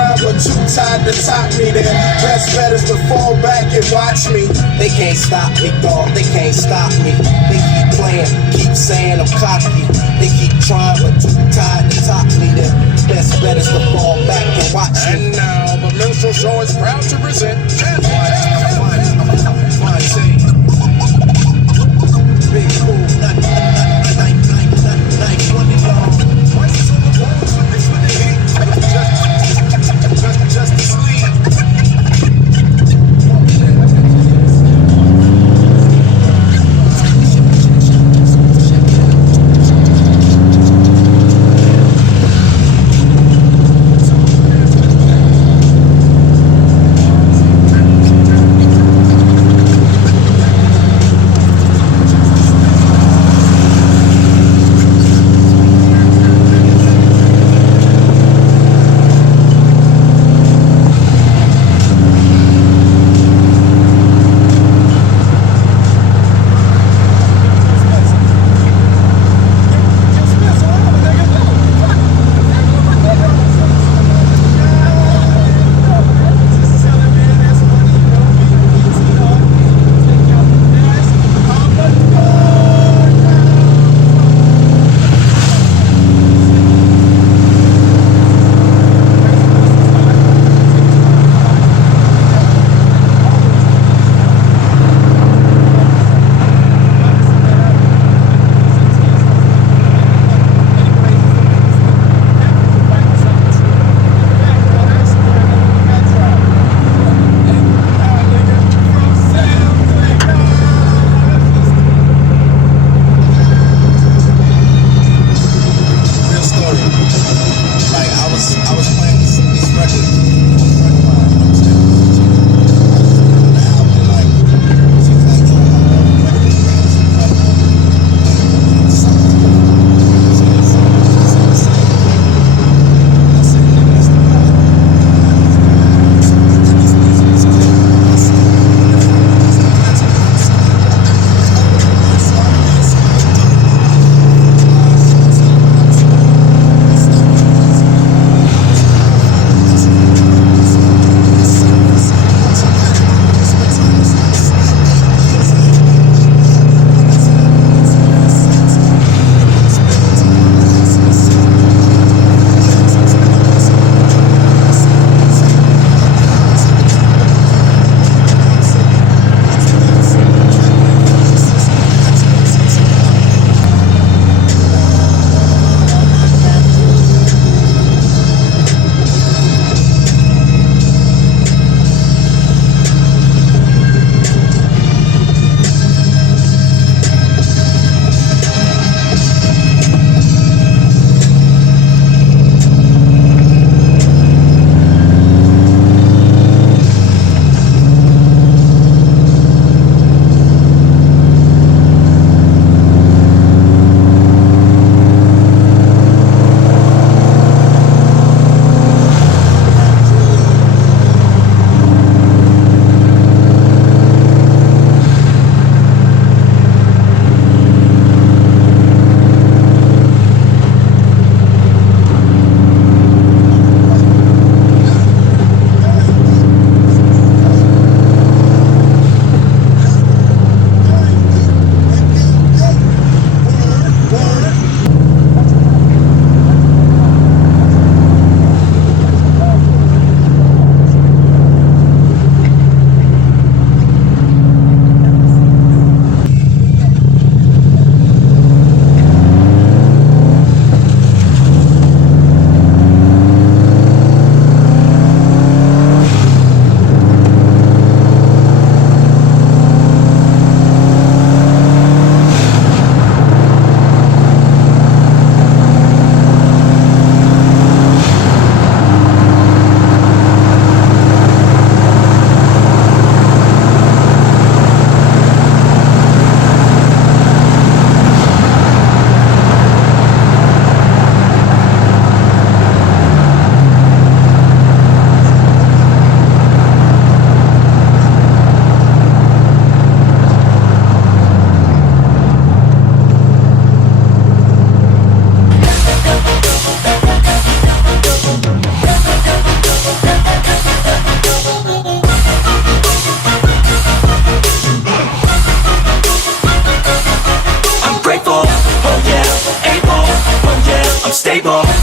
trying but too tired to top me. Their best bet is to fall back and watch me. They can't stop me, dog, they can't stop me. They keep playing, keep saying I'm cocky. They keep trying but too tired to top me. Their best bet is to fall back and watch me. And now the minstrel show is proud to present Big cool, nice one to y'all. Prices on the walls when they hit. Just to sleep. take off.